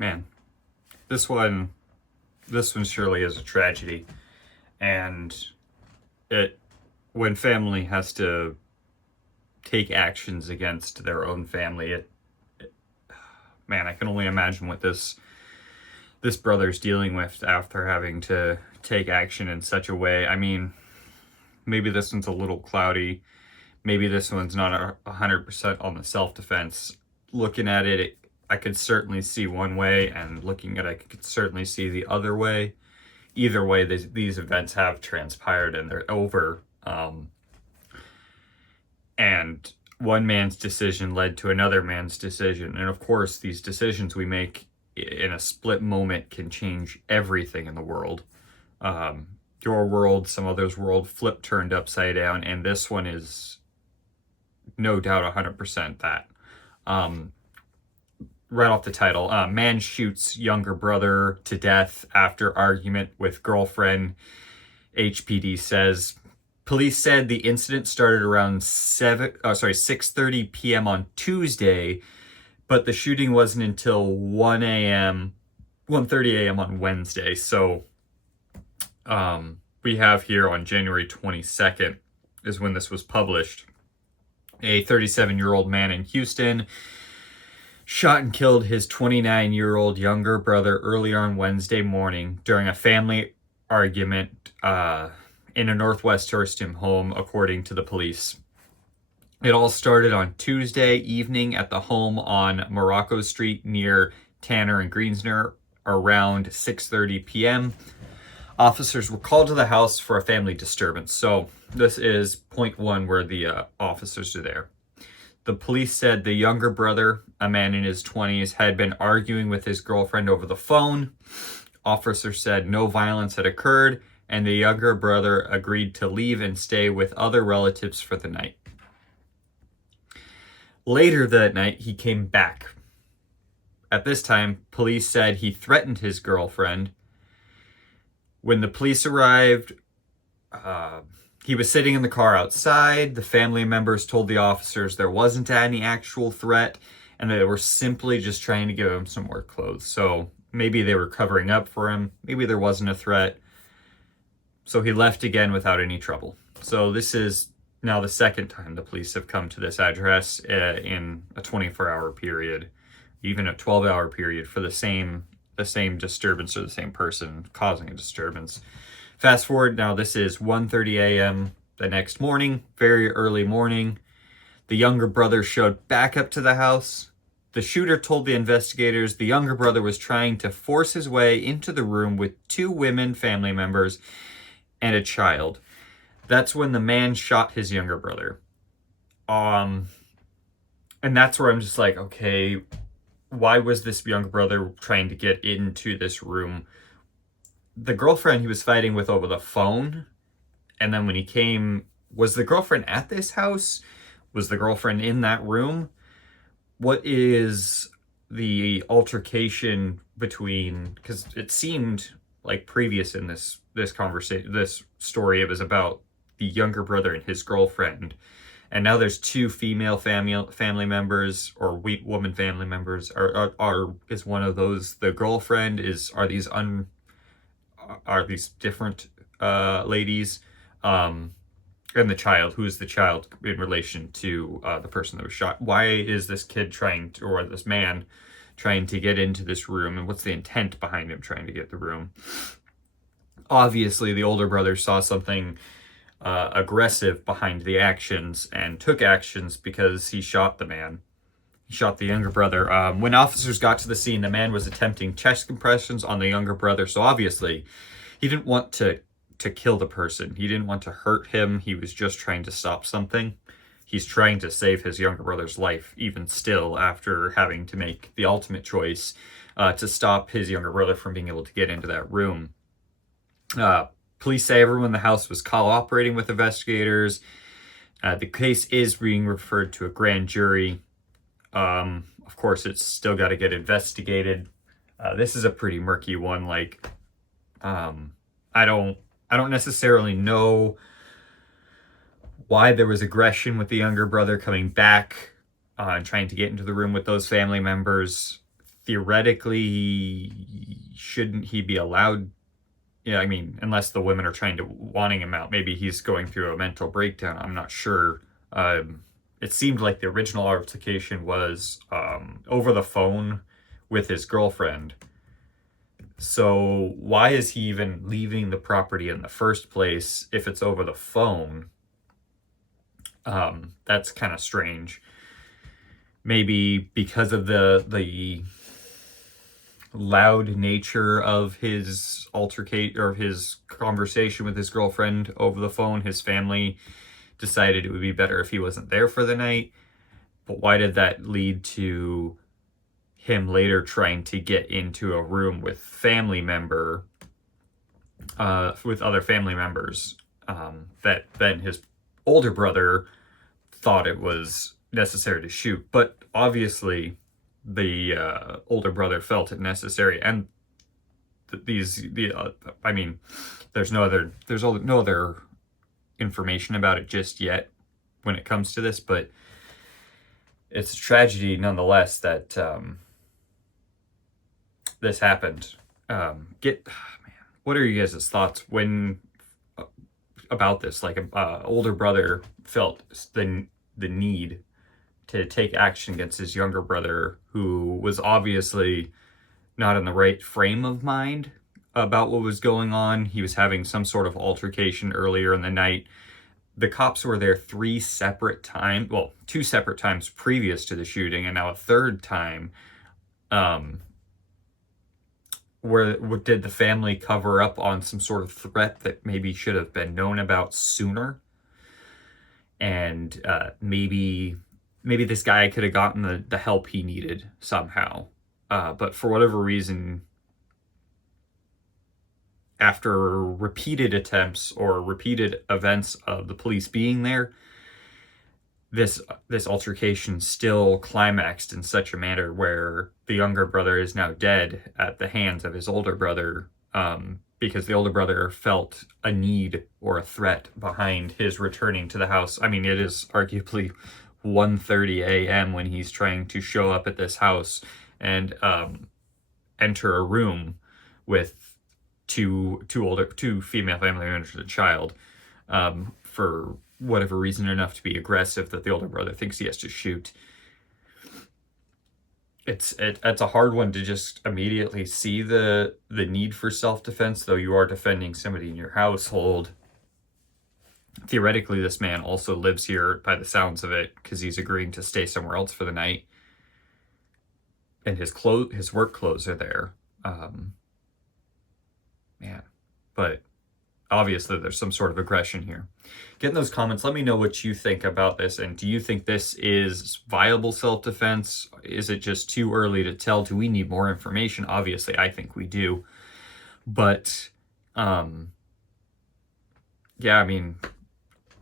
Man, this one, this one surely is a tragedy, and it when family has to take actions against their own family, man, I can only imagine what this brother's dealing with after having to take action in such a way. I mean, maybe this one's a little cloudy. Maybe this one's not 100% on the self-defense. Looking at it, I could certainly see one way, and looking at it, I could certainly see the other way. Either way, these events have transpired and they're over. And one man's decision led to another man's decision. And of course, these decisions we make in a split moment can change everything in the world. Your world, some others' world, flip turned upside down, and this one is no doubt 100% that. Right off the title, man shoots younger brother to death after argument with girlfriend. HPD says police said the incident started around 6:30 p.m. on Tuesday, but the shooting wasn't until 1:30 a.m. on Wednesday. So we have here on January 22nd is when this was published. A 37-year-old man in Houston shot and killed his 29-year-old younger brother earlier on Wednesday morning during a family argument in a Northwest Houston home, according to the police. It all started on Tuesday evening at the home on Morocco Street near Tanner and Greensner around 6:30 p.m. Officers were called to the house for a family disturbance. So this is point one where the officers are there. The police said the younger brother, a man in his 20s, had been arguing with his girlfriend over the phone. Officers said no violence had occurred, and the younger brother agreed to leave and stay with other relatives for the night. Later that night, he came back. At this time, police said he threatened his girlfriend. When the police arrived, he was sitting in the car outside. The family members told the officers there wasn't any actual threat, and they were simply just trying to give him some more clothes. So maybe they were covering up for him. Maybe there wasn't a threat. So he left again without any trouble. So this is now the second time the police have come to this address in a 24-hour period, even a 12-hour period for the same disturbance or the same person causing a disturbance. Fast forward, now this is 1:30 a.m. the next morning, very early morning. The younger brother showed back up to the house. The shooter told the investigators the younger brother was trying to force his way into the room with two women family members and a child. That's when the man shot his younger brother. And that's where I'm just like, okay, why was this younger brother trying to get into this room? The girlfriend he was fighting with over the phone, and then when he came, was the girlfriend at this house? Was the girlfriend in that room? What is the altercation between, because it seemed like previous in this conversation, this story, it was about the younger brother and his girlfriend, and now there's two female family members or woman family members. Is one of those the girlfriend? Are these different ladies? And the child, who is the child in relation to the person that was shot? Why is this kid or this man trying to get into this room, and what's the intent behind him trying to get the room? Obviously, the older brother saw something aggressive behind the actions and took actions because he shot the man. He shot the younger brother. When officers got to the scene, the man was attempting chest compressions on the younger brother. So obviously, he didn't want to kill the person. He didn't want to hurt him. He was just trying to stop something. He's trying to save his younger brother's life, even still, after having to make the ultimate choice to stop his younger brother from being able to get into that room. Police say everyone in the house was cooperating with investigators. The case is being referred to a grand jury. Of course, it's still got to get investigated. This is a pretty murky one. Like, I don't necessarily know why there was aggression with the younger brother coming back and trying to get into the room with those family members. theoretically, shouldn't he be allowed? Yeah, I mean, unless the women are trying to wanting him out, maybe he's going through a mental breakdown. I'm not sure. It seemed like the original altercation was over the phone with his girlfriend. So why is he even leaving the property in the first place if it's over the phone? That's kind of strange. Maybe because of the loud nature of his altercate or his conversation with his girlfriend over the phone, his family decided it would be better if he wasn't there for the night. But why did that lead to him later trying to get into a room with other family members, that then his older brother thought it was necessary to shoot? But obviously the older brother felt it necessary, and I mean, there's no other information about it just yet when it comes to this, but it's a tragedy nonetheless that this happened. What are you guys' thoughts about this? Like, a older brother felt the need to take action against his younger brother, who was obviously not in the right frame of mind about what was going on. He was having some sort of altercation earlier in the night. The cops were there 2 separate times previous to the shooting, and now a third time. Did the family cover up on some sort of threat that maybe should have been known about sooner? And maybe this guy could have gotten the help he needed somehow. But for whatever reason, after repeated attempts or repeated events of the police being there, this altercation still climaxed in such a manner where the younger brother is now dead at the hands of his older brother, because the older brother felt a need or a threat behind his returning to the house. I mean, it is arguably 1:30 a.m. when he's trying to show up at this house and enter a room with two female family members and a child, for whatever reason enough to be aggressive that the older brother thinks he has to shoot. It's a hard one to just immediately see the need for self-defense, though you are defending somebody in your household. Theoretically, this man also lives here by the sounds of it, because he's agreeing to stay somewhere else for the night, and his work clothes are there. But obviously there's some sort of aggression here. Get in those comments. Let me know what you think about this, and do you think this is viable self-defense? Is it just too early to tell? Do we need more information? Obviously, I think we do. But yeah, I mean,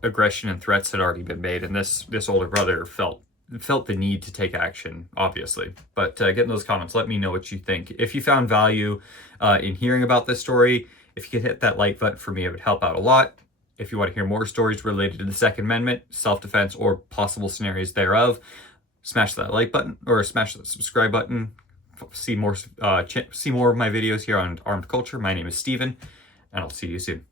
aggression and threats had already been made, and this older brother felt the need to take action, obviously. But get in those comments. Let me know what you think. If you found value in hearing about this story, if you could hit that like button for me, it would help out a lot. If you want to hear more stories related to the Second Amendment, self-defense, or possible scenarios thereof, smash that like button or smash that subscribe button. See more of my videos here on Armed Culture. My name is Steven, and I'll see you soon.